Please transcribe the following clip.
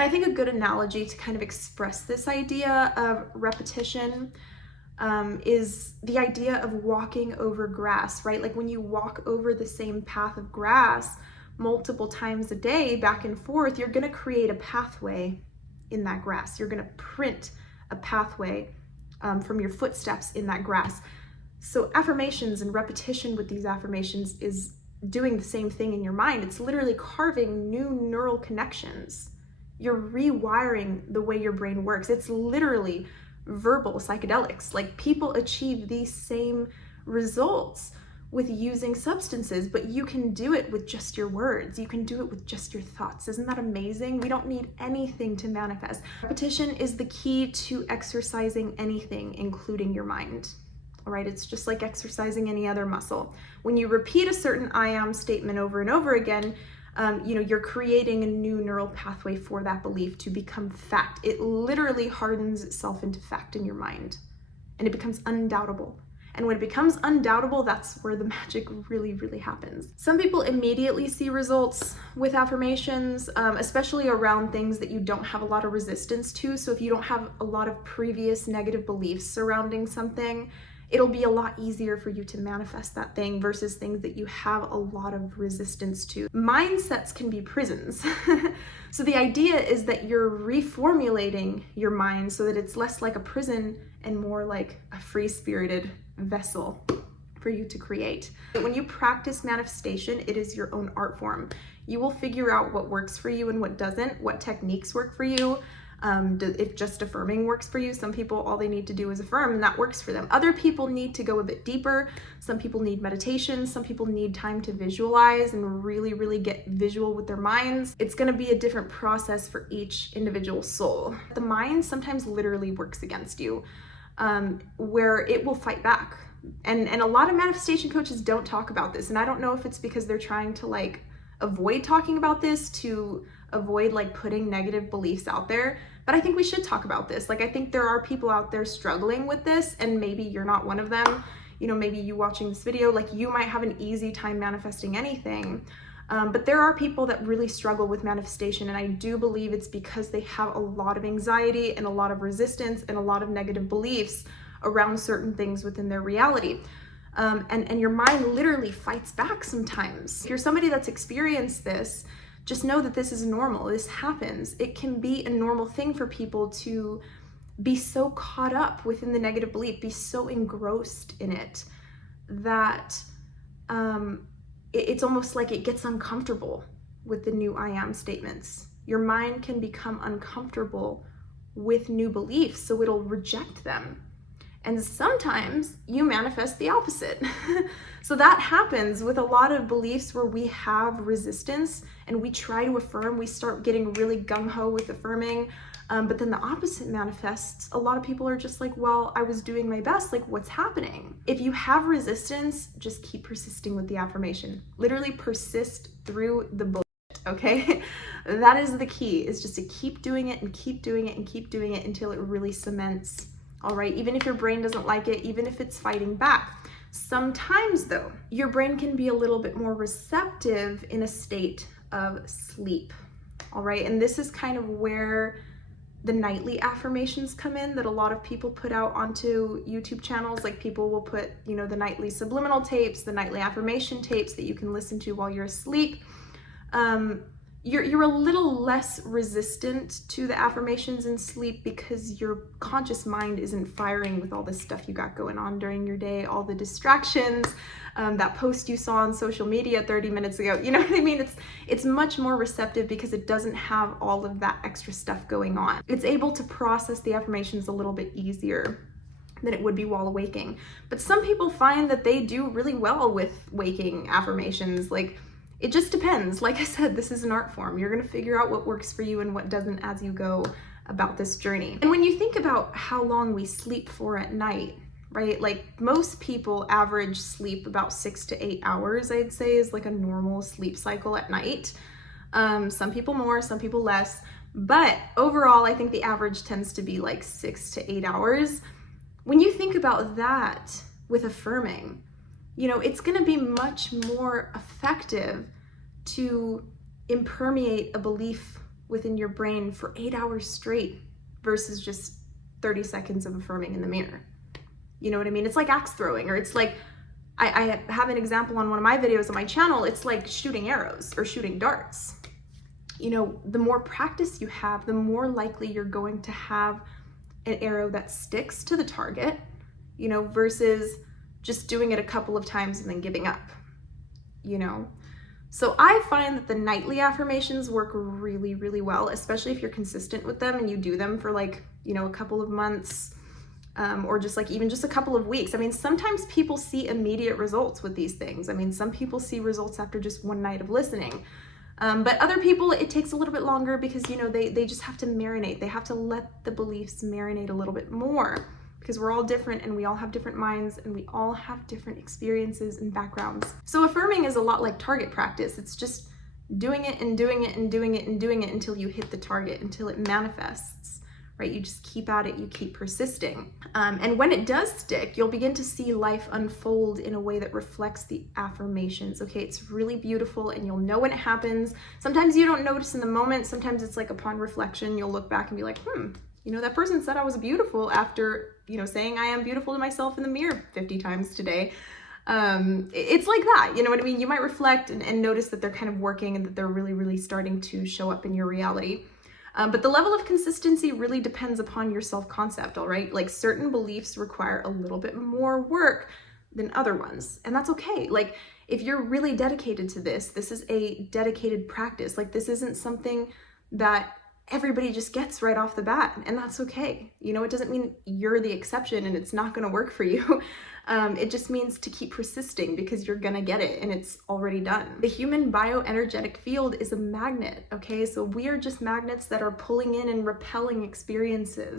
I think a good analogy to kind of express this idea of repetition is the idea of walking over grass, right? Like when you walk over the same path of grass multiple times a day, back and forth, you're going to create a pathway in that grass. You're going to print a pathway from your footsteps in that grass. So affirmations and repetition with these affirmations is doing the same thing in your mind. It's literally carving new neural connections. You're rewiring the way your brain works. It's literally verbal psychedelics. Like, people achieve these same results with using substances, but you can do it with just your words. You can do it with just your thoughts. Isn't that amazing? We don't need anything to manifest. Repetition is the key to exercising anything, including your mind. All right, it's just like exercising any other muscle. When you repeat a certain I am statement over and over again, you're creating a new neural pathway for that belief to become fact. It literally hardens itself into fact in your mind, and it becomes undoubtable. And when it becomes undoubtable, that's where the magic really, really happens. Some people immediately see results with affirmations, especially around things that you don't have a lot of resistance to. So if you don't have a lot of previous negative beliefs surrounding something, it'll be a lot easier for you to manifest that thing versus things that you have a lot of resistance to. Mindsets can be prisons. So the idea is that you're reformulating your mind so that it's less like a prison and more like a free-spirited vessel for you to create. When you practice manifestation, it is your own art form. You will figure out what works for you and what doesn't, what techniques work for you. If just affirming works for you, some people, all they need to do is affirm and that works for them. Other people need to go a bit deeper. Some people need meditation. Some people need time to visualize and really, really get visual with their minds. It's going to be a different process for each individual soul. The mind sometimes literally works against you, where it will fight back. And a lot of manifestation coaches don't talk about this. And I don't know if it's because they're trying to like avoid talking about this, to avoid like putting negative beliefs out there, but I think we should talk about this. Like, I think there are people out there struggling with this, and maybe you're not one of them. Maybe you watching this video, like, you might have an easy time manifesting anything, but there are people that really struggle with manifestation, and I do believe it's because they have a lot of anxiety and a lot of resistance and a lot of negative beliefs around certain things within their reality. And your mind literally fights back sometimes. If you're somebody that's experienced this, just know that this is normal. This happens. It can be a normal thing for people to be so caught up within the negative belief, be so engrossed in it, that it's almost like it gets uncomfortable with the new I am statements. Your mind can become uncomfortable with new beliefs, so it'll reject them. And sometimes you manifest the opposite. So that happens with a lot of beliefs where we have resistance and we try to affirm, we start getting really gung-ho with affirming, but then the opposite manifests. A lot of people are just like, well, I was doing my best, like, what's happening? If you have resistance, just keep persisting with the affirmation. Literally persist through the bullshit, okay? That is the key, is just to keep doing it and keep doing it and keep doing it until it really cements. All right, even if your brain doesn't like it, even if it's fighting back. Sometimes though, your brain can be a little bit more receptive in a state of sleep. All right, and this is kind of where the nightly affirmations come in that a lot of people put out onto YouTube channels. Like, people will put, the nightly subliminal tapes, the nightly affirmation tapes that you can listen to while you're asleep. You're a little less resistant to the affirmations in sleep because your conscious mind isn't firing with all this stuff you got going on during your day, all the distractions, that post you saw on social media 30 minutes ago. You know what I mean? It's much more receptive because it doesn't have all of that extra stuff going on. It's able to process the affirmations a little bit easier than it would be while waking. But some people find that they do really well with waking affirmations. Like, it just depends. Like I said, this is an art form. You're going to figure out what works for you and what doesn't as you go about this journey. And when you think about how long we sleep for at night, right? Like, most people average sleep about 6 to 8 hours, I'd say, is like a normal sleep cycle at night. Some people more, some people less. But overall, I think the average tends to be like 6 to 8 hours. When you think about that with affirming, it's going to be much more effective to impermeate a belief within your brain for 8 hours straight versus just 30 seconds of affirming in the mirror. You know what I mean? It's like axe throwing, or it's like, I have an example on one of my videos on my channel. It's like shooting arrows or shooting darts. You know, the more practice you have, the more likely you're going to have an arrow that sticks to the target, you know, versus just doing it a couple of times and then giving up, you know? So I find that the nightly affirmations work really, really well, especially if you're consistent with them and you do them for like, you know, a couple of months, or just like even just a couple of weeks. I mean, sometimes people see immediate results with these things. I mean, some people see results after just one night of listening. But other people, it takes a little bit longer because, you know, they just have to marinate. They have to let the beliefs marinate a little bit more, because we're all different and we all have different minds and we all have different experiences and backgrounds. So affirming is a lot like target practice. It's just doing it and doing it and doing it and doing it until you hit the target, until it manifests, right? You just keep at it, you keep persisting. And when it does stick, you'll begin to see life unfold in a way that reflects the affirmations, okay? It's really beautiful and you'll know when it happens. Sometimes you don't notice in the moment. Sometimes it's like upon reflection, you'll look back and be like, you know, that person said I was beautiful after, you know, saying I am beautiful to myself in the mirror 50 times today. It's like that, you know what I mean? You might reflect and notice that they're kind of working and that they're really, really starting to show up in your reality. But the level of consistency really depends upon your self-concept, all right? Like certain beliefs require a little bit more work than other ones, and that's okay. Like if you're really dedicated to this, this is a dedicated practice. Like this isn't something that everybody just gets right off the bat, and that's okay. You know, it doesn't mean you're the exception and it's not gonna work for you. It just means to keep persisting because you're gonna get it and it's already done. The human bioenergetic field is a magnet, okay? So we are just magnets that are pulling in and repelling experiences.